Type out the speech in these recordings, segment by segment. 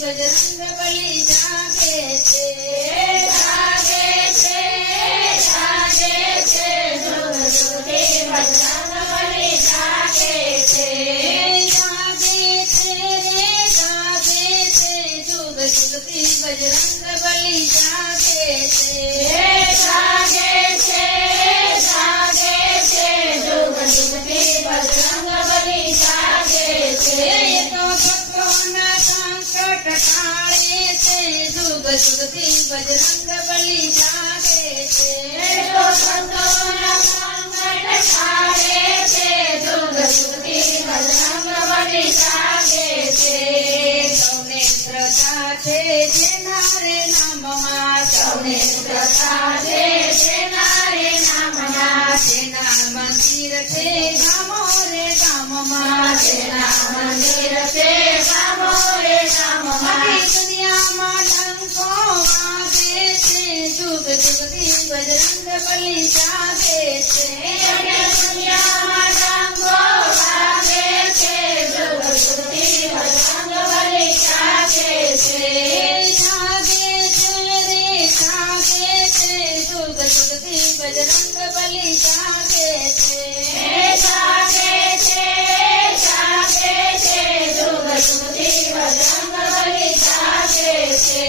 બજરંગ બલી જાગે છે જાગે છે જાગે છે જુગ બજરંગ બલી જાગે છે જાગે છે રે જાગે છે જુગ જુગથી બજરંગ બલી જાગે છે જાગે જુગ બજરંગ બલી જાગે છે તો સંતોના મંદિર છે ગામો રે ગામમાં જેના જુગથી બજરંગ બલી જાગે બજરંગ બલી જાગે છે જાગે છે જાગે છે જુગ જુગથી બજરંગ બલી જાગે છે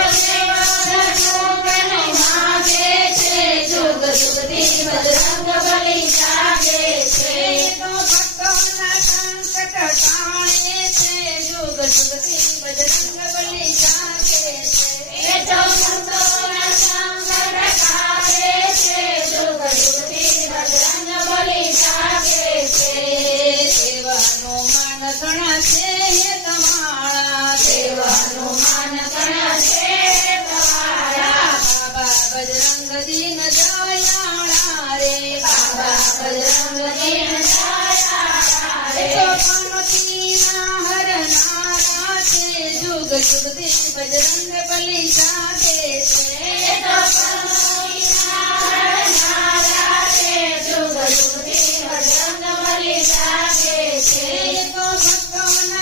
જુગ જુગથી બજરંગ બલી જાગે છે તો પંખીના હરનારા છે જુગ જુગથી બજરંગ બલી જાગે છે તો ભક્તોના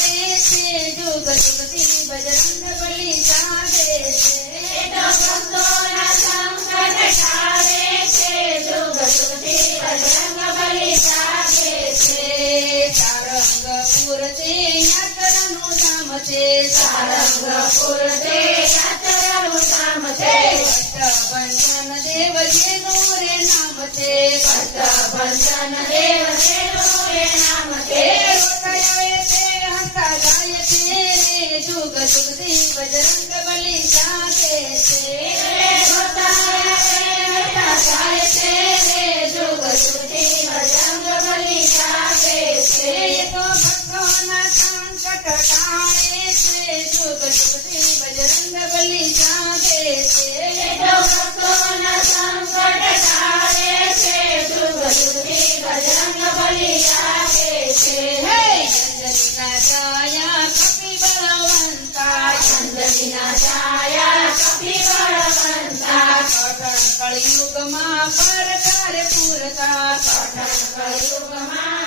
ટાળે છે જુગ જુગથી બજરંગ બલી જાગે છે જુગ સુધી બજરંગ બલી સાથે છે જુગ જુગથી બજરંગ બલી સાથે છે તો ભક્તોના સંકટ ટાળે છે જુગ સુધી બજરંગ બલી સાથે છે તો ભક્તોના સંકટ सर्वयुगमा